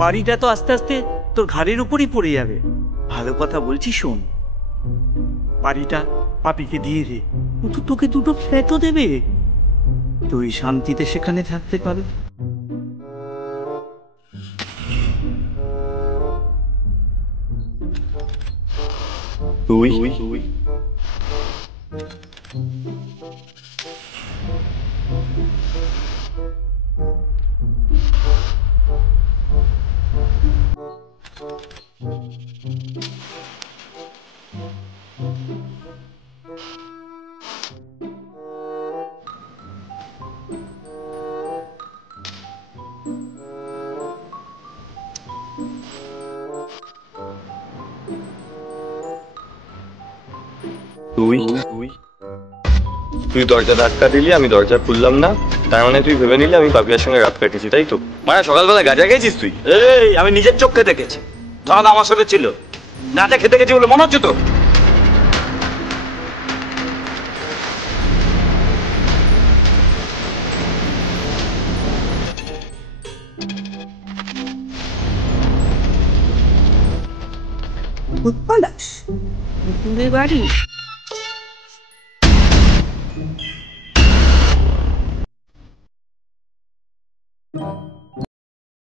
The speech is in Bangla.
বাড়িটা তো আস্তে আস্তে তোর ঘাড়ের উপরই পড়ে যাবে। ভালো কথা বলছি, শোন, বাড়িটা পাপিকে দিয়ে দে, ও তো তোকে দুটো ফ্ল্যাটও দেবে, তুই শান্তিতে সেখানে থাকতে পারবি। তুই তুই তুই দরজা ধাক্কা দিলি, আমি দরজা খুললাম না, তার মানে তুই ভেবে নিলি আমি পাপিয়ার সঙ্গে রাত কাটিয়েছি, তাই তো? মানে সকালবেলা গাঁজা খেয়েছিস তুই? এই, আমি নিজের চোখে দেখেছি, দাদা আমার সাথে ছিল, গাঁজা খেতে গেছি বলে মনে হচ্ছে তো? পলাশ, বাড়ি